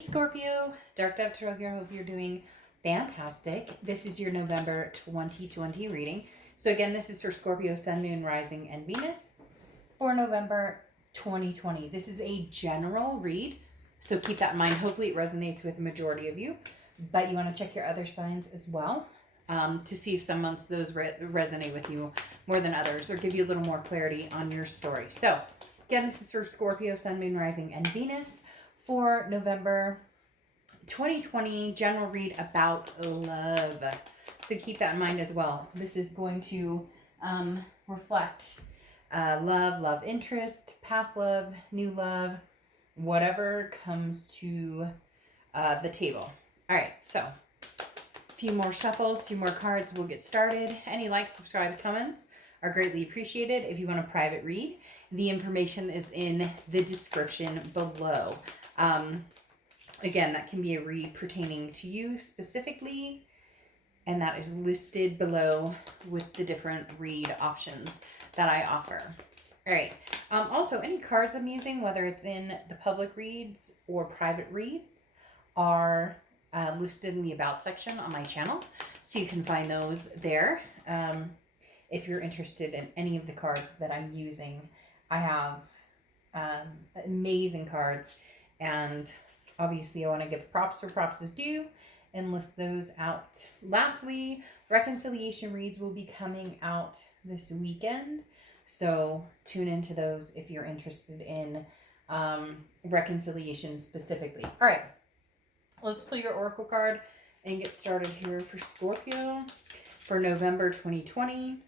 Scorpio, Dark Dove Tarot here. I hope you're doing fantastic. This is your November 2020 reading. So again, this is for Scorpio, Sun, Moon, Rising, and Venus for November 2020. This is a general read, so keep that in mind. Hopefully it resonates with the majority of you, but you want to check your other signs as well to see if some months those resonate with you more than others or give you a little more clarity on your story. So again, this is for Scorpio, Sun, Moon, Rising, and Venus for November 2020, general read about love. So keep that in mind as well. This is going to reflect love interest, past love, new love, whatever comes to the table. All right, so a few more shuffles, a few more cards, we'll get started. Any likes, subscribe, comments are greatly appreciated. If you want a private read, the information is in the description below. Again, that can be a read pertaining to you specifically, and that is listed below with the different read options that I offer. All right. Also, any cards I'm using, whether it's in the public reads or private reads, are listed in the About section on my channel, so you can find those there. If you're interested in any of the cards that I'm using, I have amazing cards, and obviously I want to give props where props is due and list those out. Lastly, reconciliation reads will be coming out this weekend, so tune into those if you're interested in reconciliation specifically. All right, let's pull your oracle card and get started here for Scorpio for November 2020.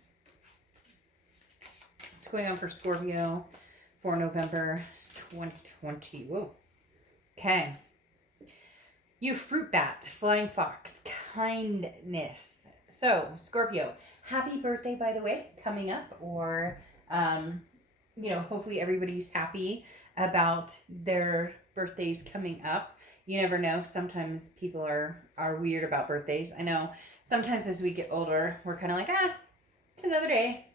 What's going on for Scorpio for November 2020? Whoa. Okay. You fruit bat, flying fox, kindness. So, Scorpio, happy birthday, by the way, coming up. Or, hopefully everybody's happy about their birthdays coming up. You never know. Sometimes people are weird about birthdays. I know sometimes as we get older, we're kind of like, it's another day.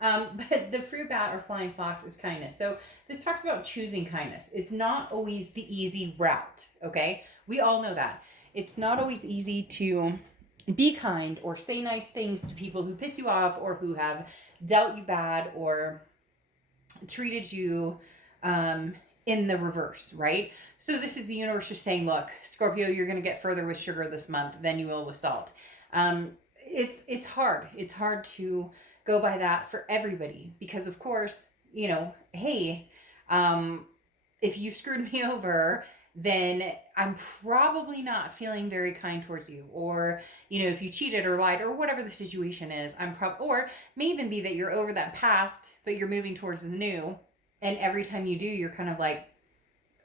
But the fruit bat or flying fox is kindness. So this talks about choosing kindness. It's not always the easy route, okay? We all know that. It's not always easy to be kind or say nice things to people who piss you off or who have dealt you bad or treated you in the reverse, right? So this is the universe just saying, look, Scorpio, you're going to get further with sugar this month than you will with salt. It's hard. It's hard to go by that for everybody because, of course, hey, if you screwed me over, then I'm probably not feeling very kind towards you. Or, if you cheated or lied or whatever the situation is, or may even be that you're over that past, but you're moving towards the new. And every time you do, you're kind of like,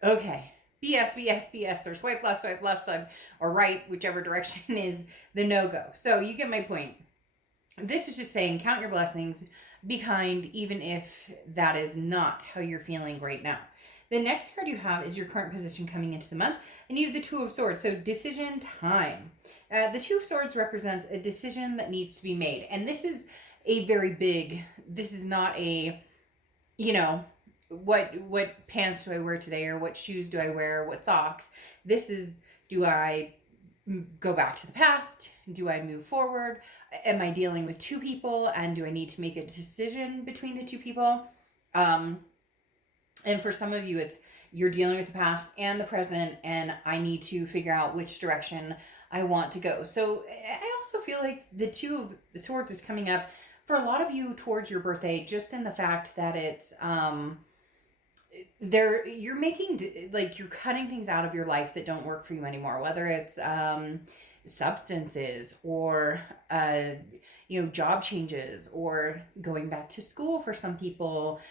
okay, BS, or swipe left, side, or right, whichever direction is the no-go. So you get my point. This is just saying, count your blessings, be kind, even if that is not how you're feeling right now. The next card you have is your current position coming into the month, and you have the Two of Swords, so decision time. The Two of Swords represents a decision that needs to be made, and this is a very big, this is not a, what pants do I wear today, or what shoes do I wear, or what socks. This is, do I go back to the past? Do I move forward? Am I dealing with two people? And do I need to make a decision between the two people? And for some of you, it's you're dealing with the past and the present, and I need to figure out which direction I want to go. So I also feel like the Two of Swords is coming up for a lot of you towards your birthday, just in the fact that it's you're making, like, you're cutting things out of your life that don't work for you anymore, whether it's substances or job changes or going back to school for some people,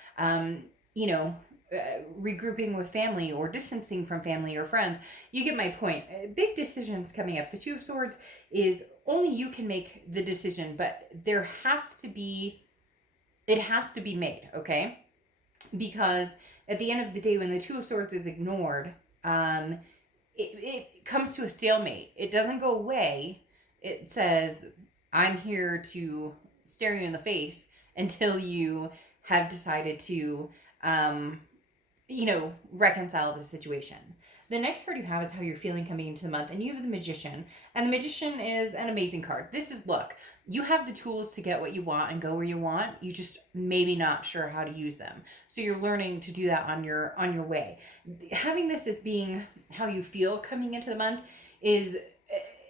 regrouping with family or distancing from family or friends. You get my point. Big decisions coming up. The Two of Swords is only you can make the decision, but it has to be made, okay? Because at the end of the day, when the Two of Swords is ignored, it comes to a stalemate. It doesn't go away. It says, I'm here to stare you in the face until you have decided to reconcile the situation. The next card you have is how you're feeling coming into the month, and you have the Magician. And the Magician is an amazing card. This is, look, you have the tools to get what you want and go where you want. You just maybe not sure how to use them. So you're learning to do that on your way. Having this as being how you feel coming into the month is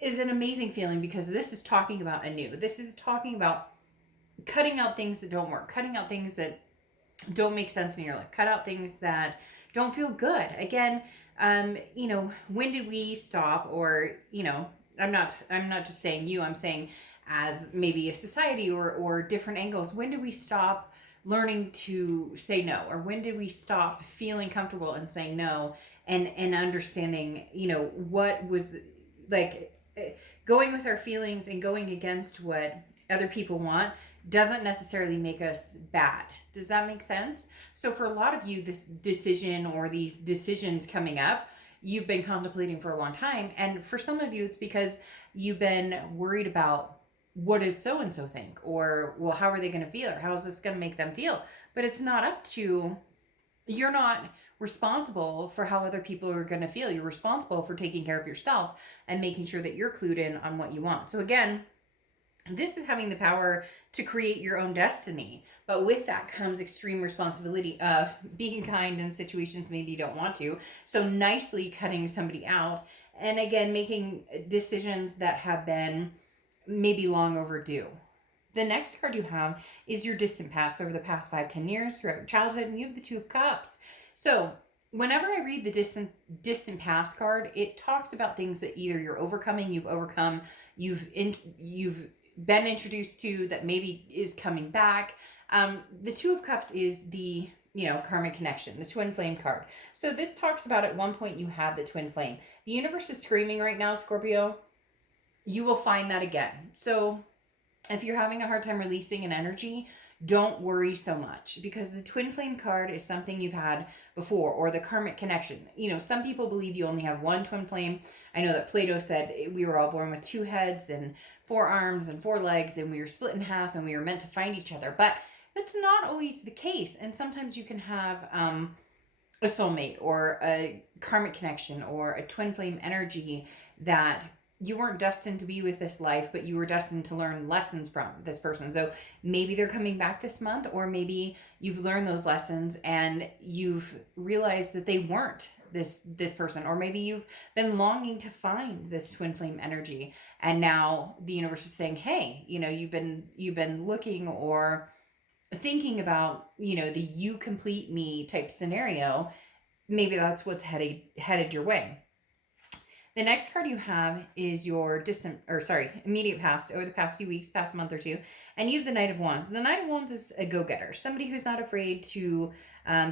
an amazing feeling, because this is talking about anew. This is talking about cutting out things that don't work, cutting out things that don't make sense in your life, cut out things that don't feel good. Again, when did we stop? Or, I'm not just saying you, I'm saying as maybe a society or different angles. When did we stop learning to say no? Or when did we stop feeling comfortable and saying no, and understanding, what was like going with our feelings and going against what other people want doesn't necessarily make us bad. Does that make sense? So for a lot of you, this decision or these decisions coming up, you've been contemplating for a long time. And for some of you, it's because you've been worried about, what does so-and-so think? Or, well, how are they going to feel? Or how is this going to make them feel? But it's not up to, you're not responsible for how other people are going to feel. You're responsible for taking care of yourself and making sure that you're clued in on what you want. So again, this is having the power to create your own destiny. But with that comes extreme responsibility of being kind in situations maybe you don't want to. So nicely cutting somebody out. And again, making decisions that have been maybe long overdue. The next card you have is your distant past, over the past 5-10 years throughout your childhood. And you have the Two of Cups. So whenever I read the distant past card, it talks about things that either you're overcoming, you've overcome, you've been introduced to, that maybe is coming back. The Two of Cups is the, karmic connection, the twin flame card. So this talks about, at one point you had the twin flame. The universe is screaming right now, Scorpio, you will find that again. So if you're having a hard time releasing an energy, don't worry so much, because the twin flame card is something you've had before, or the karmic connection. Some people believe you only have one twin flame. I know that Plato said we were all born with 2 heads and 4 arms and 4 legs, and we were split in half and we were meant to find each other. But that's not always the case. And sometimes you can have a soulmate or a karmic connection or a twin flame energy that you weren't destined to be with this life, but you were destined to learn lessons from this person. So maybe they're coming back this month, or maybe you've learned those lessons and you've realized that they weren't this person, or maybe you've been longing to find this twin flame energy, and now the universe is saying, hey, you've been looking or thinking about, the you complete me type scenario. Maybe that's what's headed your way. The next card you have is your immediate past, over the past few weeks, past month or two. And you have the Knight of Wands. The Knight of Wands is a go-getter, somebody who's not afraid to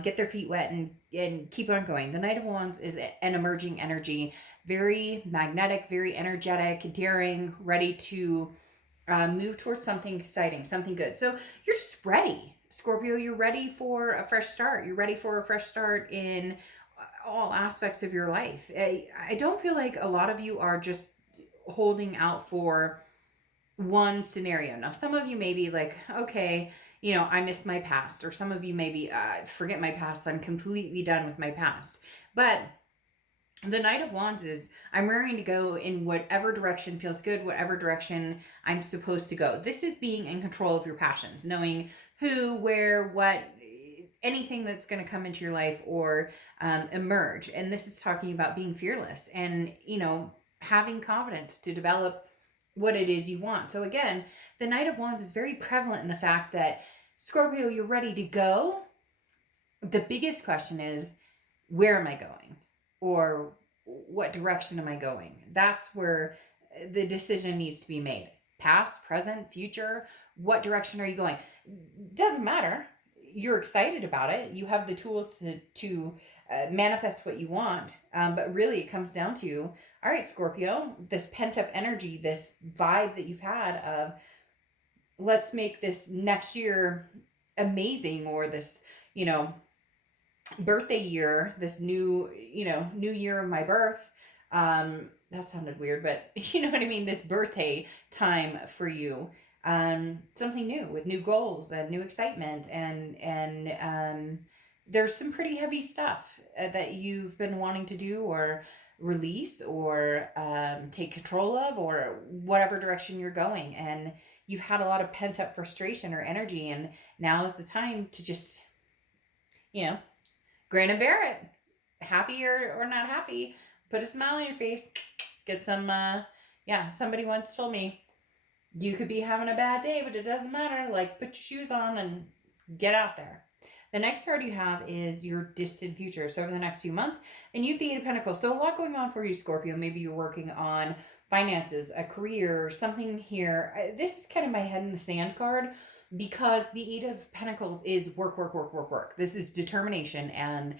get their feet wet and keep on going. The Knight of Wands is an emerging energy, very magnetic, very energetic, daring, ready to move towards something exciting, something good. So you're just ready, Scorpio. You're ready for a fresh start. You're ready for a fresh start in all aspects of your life. I don't feel like a lot of you are just holding out for one scenario. Now, some of you may be like, okay, I miss my past. Or some of you may be, forget my past. I'm completely done with my past. But the Knight of Wands is, I'm raring to go in whatever direction feels good, whatever direction I'm supposed to go. This is being in control of your passions, knowing who, where, what, anything that's going to come into your life or emerge. And this is talking about being fearless and, having confidence to develop what it is you want. So again, the Knight of Wands is very prevalent in the fact that, Scorpio, you're ready to go. The biggest question is, where am I going? Or what direction am I going? That's where the decision needs to be made. Past, present, future. What direction are you going? Doesn't matter. You're excited about it. You have the tools to manifest what you want. But really it comes down to, all right, Scorpio, this pent up energy, this vibe that you've had of, let's make this next year amazing, or this, birthday year, this new year of my birth. That sounded weird, but you know what I mean? This birthday time for you. Something new with new goals and new excitement and there's some pretty heavy stuff that you've been wanting to do or release or take control of, or whatever direction you're going. And you've had a lot of pent up frustration or energy. And now is the time to just, grin and bear it. Happy or not happy, put a smile on your face, get some, somebody once told me, you could be having a bad day, but it doesn't matter. Like, put your shoes on and get out there. The next card you have is your distant future. So over the next few months, and you have the Eight of Pentacles. So a lot going on for you, Scorpio. Maybe you're working on finances, a career, something here. This is kind of my head in the sand card, because the Eight of Pentacles is work, work, work, work, work. This is determination and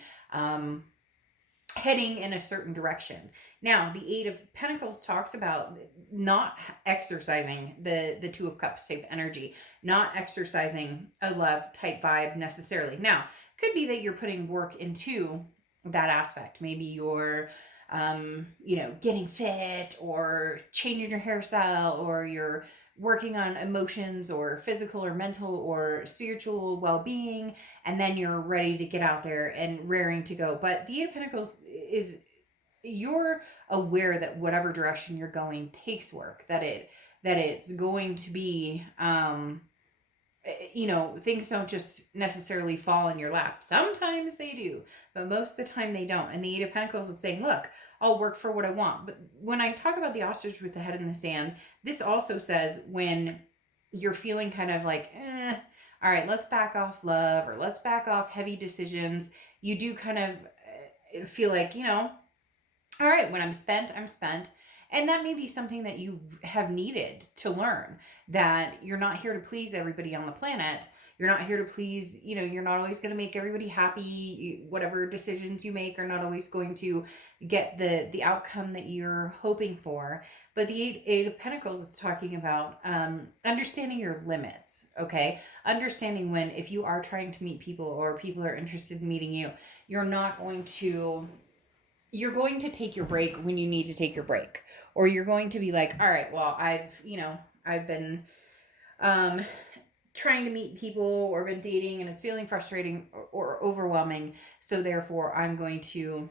heading in a certain direction. Now, the Eight of Pentacles talks about not exercising the Two of Cups type energy, not exercising a love type vibe necessarily. Now, could be that you're putting work into that aspect. Maybe you're, getting fit or changing your hairstyle, or you're working on emotions or physical or mental or spiritual well-being, and then you're ready to get out there and raring to go. But the Eight of Pentacles is, you're aware that whatever direction you're going takes work, that it's going to be things don't just necessarily fall in your lap. Sometimes they do, but most of the time they don't. And the Eight of Pentacles is saying, look, I'll work for what I want. But when I talk about the ostrich with the head in the sand, this also says when you're feeling kind of like, all right, let's back off love, or let's back off heavy decisions. You do kind of feel like, all right, when I'm spent, I'm spent. And that may be something that you have needed to learn, that you're not here to please everybody on the planet. You're not here to please, you're not always going to make everybody happy. Whatever decisions you make are not always going to get the outcome that you're hoping for. But the Eight of Pentacles is talking about understanding your limits, okay? Understanding when, if you are trying to meet people or people are interested in meeting you, you're going to take your break when you need to take your break. Or you're going to be like, all right, well, I've been trying to meet people or been dating, and it's feeling frustrating or overwhelming. So therefore, I'm going to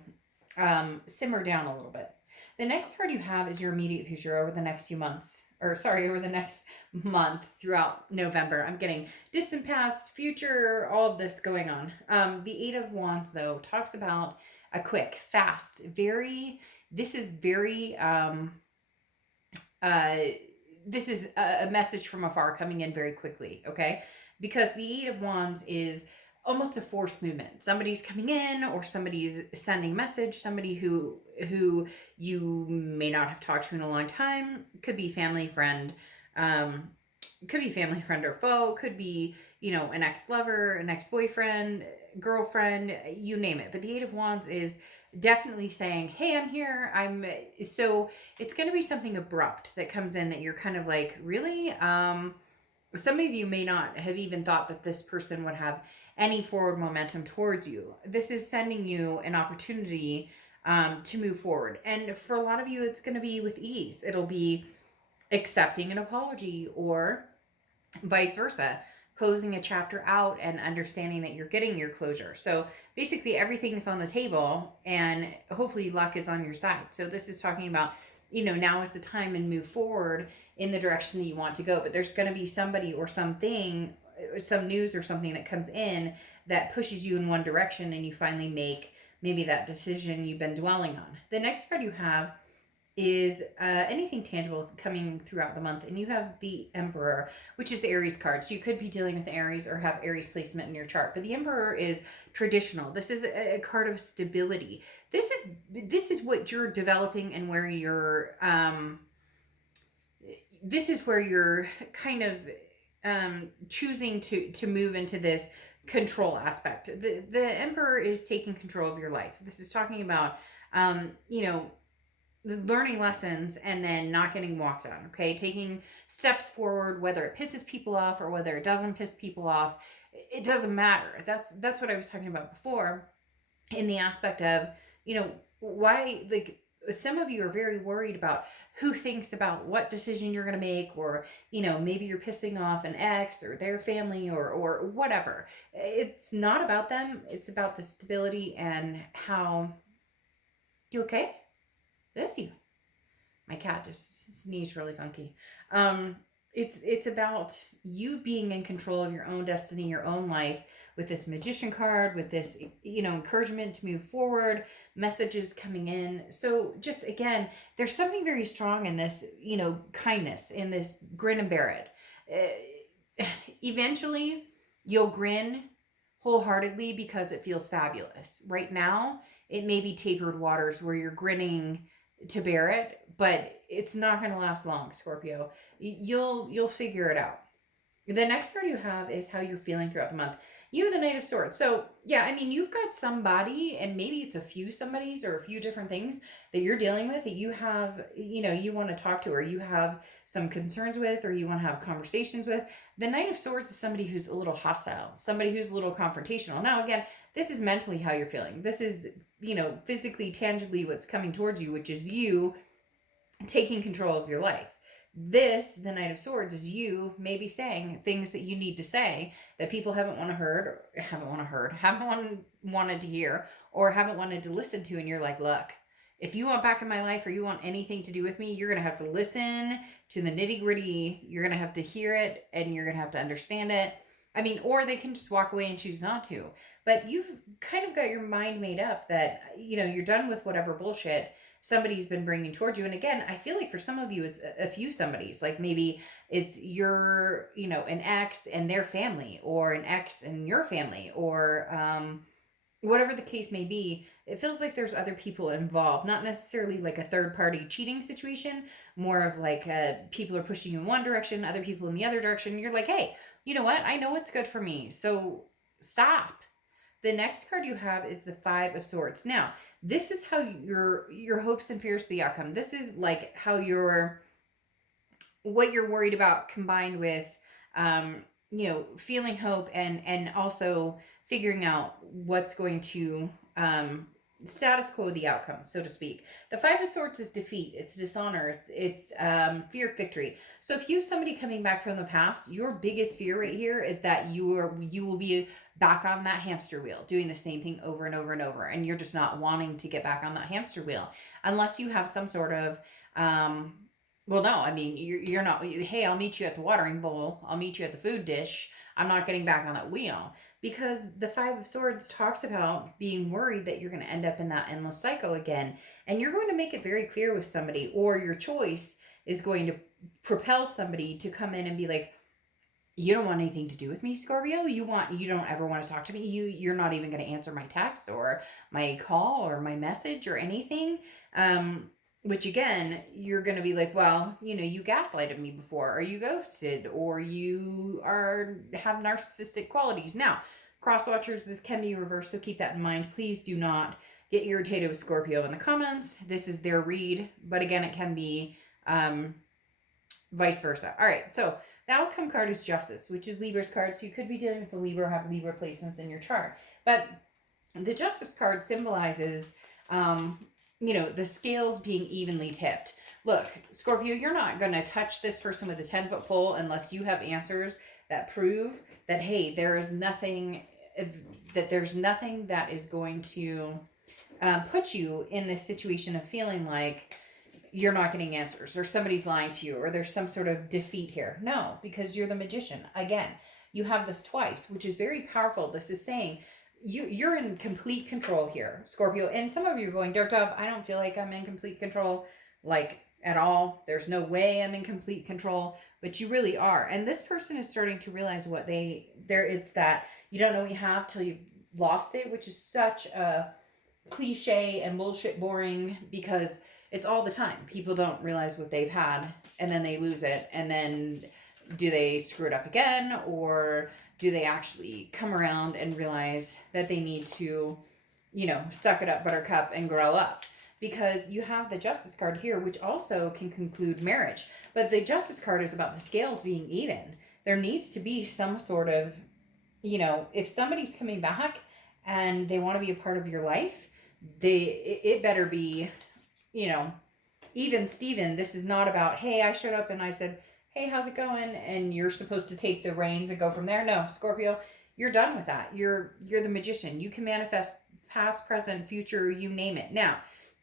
simmer down a little bit. The next card you have is your immediate future over the next few months. Over the next month throughout November. I'm getting distant past, future, all of this going on. The Eight of Wands, though, talks about a quick, fast, this is a message from afar coming in very quickly, okay? Because the Eight of Wands is almost a forced movement. Somebody's coming in, or somebody's sending a message, somebody who you may not have talked to in a long time. Could be family, friend, or foe, could be, an ex-lover, an ex-boyfriend, girlfriend, you name it. But the Eight of Wands is definitely saying, hey, I'm here. So it's going to be something abrupt that comes in that you're kind of like, really? Some of you may not have even thought that this person would have any forward momentum towards you. This is sending you an opportunity to move forward. And for a lot of you, it's going to be with ease. It'll be accepting an apology, or vice versa, closing a chapter out and understanding that you're getting your closure. So basically everything's on the table, and hopefully luck is on your side. So this is talking about, now is the time, and move forward in the direction that you want to go. But there's going to be somebody or something, some news or something that comes in that pushes you in one direction, and you finally make maybe that decision you've been dwelling on. The next card you have is anything tangible coming throughout the month, and you have the Emperor, which is the Aries card. So you could be dealing with Aries or have Aries placement in your chart, but the Emperor is traditional. This is a card of stability. This is what you're developing, and where you're this is where you're kind of choosing to move into this control aspect. The Emperor is taking control of your life. This is talking about learning lessons and then not getting walked on, okay? Taking steps forward, whether it pisses people off or whether it doesn't piss people off, it doesn't matter. That's what I was talking about before, in the aspect of, why, like, some of you are very worried about who thinks about what decision you're going to make, or, you know, maybe you're pissing off an ex or their family or whatever. It's not about them. It's about the stability and how you okay? This you. My cat just sneezed really funky. Um, it's about you being in control of your own destiny, your own life, with this magician card, with this, you know, encouragement to move forward, messages coming in. So just again, there's something very strong in this, you know, kindness, in this grin and bear it. Eventually, you'll grin wholeheartedly because it feels fabulous. Right now, it may be tapered waters where you're grinning to bear it, but it's not going to last long, Scorpio. You'll figure it out. The next card you have is how you're feeling throughout the month. You have the Knight of Swords. So, yeah, I mean, you've got somebody, and maybe it's a few somebodies or a few different things that you're dealing with that you have, you know, you want to talk to, or you have some concerns with, or you want to have conversations with. The Knight of Swords is somebody who's a little hostile, somebody who's a little confrontational. Now, again, this is mentally how you're feeling. This is, you know, physically, tangibly what's coming towards you, which is you taking control of your life. This, the Knight of Swords, is you maybe saying things that you need to say that people haven't wanted to hear, or haven't wanted to listen to, and you're like, look, if you want back in my life, or you want anything to do with me, you're going to have to listen to the nitty gritty. You're going to have to hear it, and you're going to have to understand it. I mean, or they can just walk away and choose not to. But you've kind of got your mind made up that, you know, you're done with whatever bullshit somebody's been bringing towards you. And again, I feel like for some of you, it's a few somebodies. Like maybe it's your, you know, an ex and their family, or an ex and your family, or whatever the case may be. It feels like there's other people involved, not necessarily like a third party cheating situation, more of like people are pushing you in one direction, other people in the other direction. You're like, hey, you know what? I know what's good for me. So stop. The next card you have is the Five of Swords. Now, this is how your hopes and fears for the outcome. This is like how what you're worried about, combined with you know, feeling hope, and also figuring out what's going to status quo the outcome, so to speak. The Five of Swords is defeat, it's dishonor, it's fear of victory. So if you have somebody coming back from the past, your biggest fear right here is that you will be back on that hamster wheel, doing the same thing over and over and over, and you're just not wanting to get back on that hamster wheel, unless you have some sort of well, no, I mean, you're not, hey, I'll meet you at the watering bowl, I'll meet you at the food dish, I'm not getting back on that wheel. Because the Five of Swords talks about being worried that you're going to end up in that endless cycle again. And you're going to make it very clear with somebody, or your choice is going to propel somebody to come in and be like, you don't want anything to do with me, Scorpio. You don't ever want to talk to me. You're not even going to answer my text or my call or my message or anything. Which again, you're going to be like, well, you know, you gaslighted me before, or you ghosted, or you have narcissistic qualities. Now, cross watchers, this can be reversed, so keep that in mind. Please do not get irritated with Scorpio in the comments. This is their read, but again, it can be vice versa. All right, so the outcome card is Justice, which is Libra's card, so you could be dealing with a Libra or have Libra placements in your chart. But the Justice card symbolizes you know, the scales being evenly tipped. Look, Scorpio, you're not going to touch this person with a 10-foot pole unless you have answers that prove that, hey, there's nothing that is going to put you in this situation of feeling like you're not getting answers, or somebody's lying to you, or there's some sort of defeat here. No, because you're the Magician. Again, you have this twice, which is very powerful. This is saying you're in complete control here, Scorpio. And some of you are going, Dark Dove, I don't feel like I'm in complete control, like at all. There's no way I'm in complete control, but you really are. And this person is starting to realize what it's that you don't know what you have till you've lost it, which is such a cliche and bullshit boring, because it's all the time. People don't realize what they've had, and then they lose it, and then do they screw it up again, or do they actually come around and realize that they need to, you know, suck it up, buttercup, and grow up? Because you have the Justice card here, which also can conclude marriage. But the Justice card is about the scales being even. There needs to be some sort of, you know, if somebody's coming back and they want to be a part of your life, it better be you know, even Steven, this is not about, hey, I showed up and I said, hey, how's it going? And you're supposed to take the reins and go from there. No, Scorpio, you're done with that. You're the magician. You can manifest past, present, future, you name it. Now,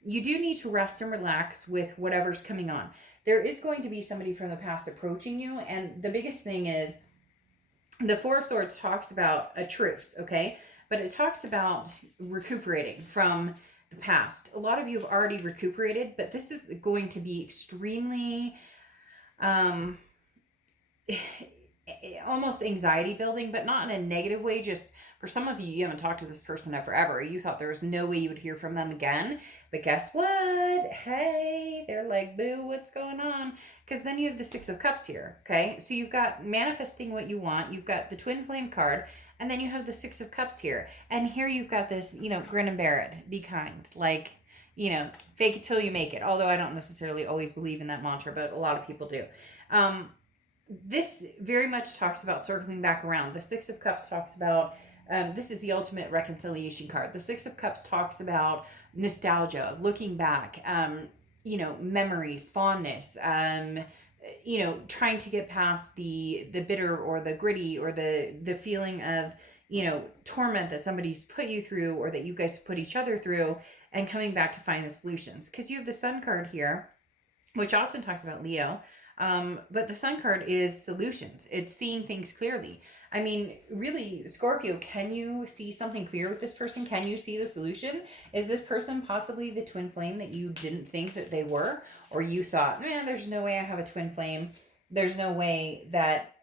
you do need to rest and relax with whatever's coming on. There is going to be somebody from the past approaching you, and the biggest thing is the Four of Swords talks about a truce, okay? But it talks about recuperating from the past. A lot of you have already recuperated, but this is going to be extremely almost anxiety building, but not in a negative way. Just for some of you, you haven't talked to this person in forever. You thought there was no way you would hear from them again. But guess what? Hey, they're like, boo, what's going on? Because then you have the Six of Cups here, okay? So you've got manifesting what you want. You've got the Twin Flame card. And then you have the Six of Cups here. And here you've got this, grin and bear it. Be kind. Like, fake it till you make it. Although I don't necessarily always believe in that mantra, but a lot of people do. This very much talks about circling back around. The Six of Cups talks about, this is the ultimate reconciliation card. The Six of Cups talks about nostalgia, looking back, memories, fondness, trying to get past the bitter or the gritty or the feeling of, torment that somebody's put you through or that you guys put each other through, and coming back to find the solutions. Because you have the Sun card here, which often talks about Leo. But the Sun card is solutions. It's seeing things clearly. I mean, really, Scorpio, can you see something clear with this person? Can you see the solution? Is this person possibly the twin flame that you didn't think that they were? Or you thought, man, there's no way I have a twin flame. There's no way that,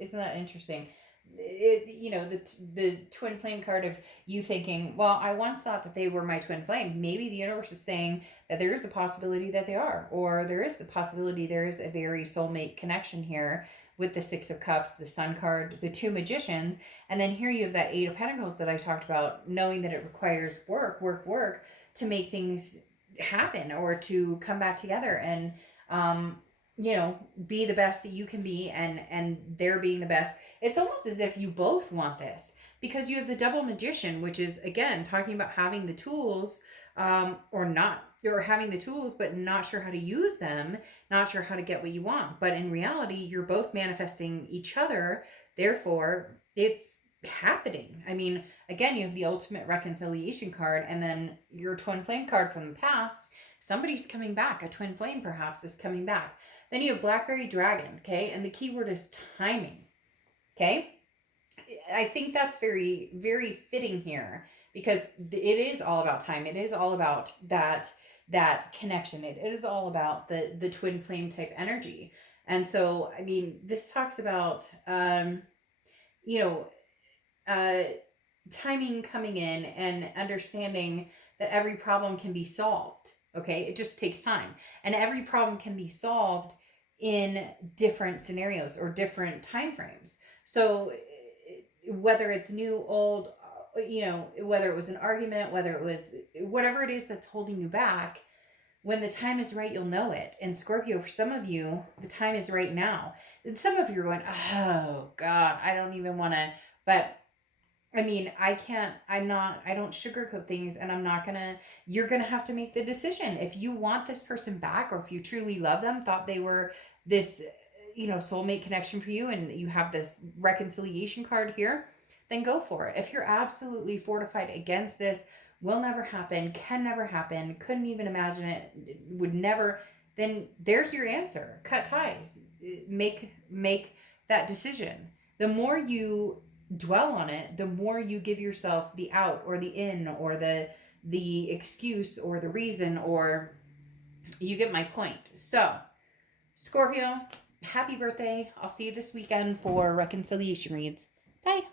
isn't that interesting? The twin flame card of you thinking, well, I once thought that they were my twin flame. Maybe the universe is saying that there is a possibility that they are, or there is the possibility there is a very soulmate connection here with the Six of Cups, the Sun card, the two magicians, and then here you have that Aid of Pentacles that I talked about, knowing that it requires work to make things happen or to come back together and be the best that you can be, and they're being the best. It's almost as if you both want this, because you have the double magician, which is, again, talking about having the tools, or having the tools, but not sure how to use them, not sure how to get what you want. But in reality, you're both manifesting each other. Therefore, it's happening. I mean, again, you have the ultimate reconciliation card, and then your twin flame card from the past. Somebody's coming back. A twin flame perhaps is coming back. Then you have Blackberry Dragon, okay? And the key word is timing, okay? I think that's very, very fitting here, because it is all about time. It is all about that connection. It is all about the twin flame type energy. And so, I mean, this talks about, timing coming in and understanding that every problem can be solved. Okay. It just takes time, and every problem can be solved in different scenarios or different time frames. So whether it's new, old, whether it was an argument, whether it was whatever it is that's holding you back, when the time is right, you'll know it. And Scorpio, for some of you, the time is right now. And some of you are going, oh God, I don't even want to, but I mean, I don't sugarcoat things, and you're going to have to make the decision. If you want this person back, or if you truly love them, thought they were this, soulmate connection for you, and you have this reconciliation card here, then go for it. If you're absolutely fortified against this, will never happen, can never happen, couldn't even imagine it, would never, then there's your answer. Cut ties. Make that decision. The more you dwell on it, the more you give yourself the out or the in or the excuse or the reason, or you get my point. So, Scorpio, happy birthday. I'll see you this weekend for reconciliation reads. Bye.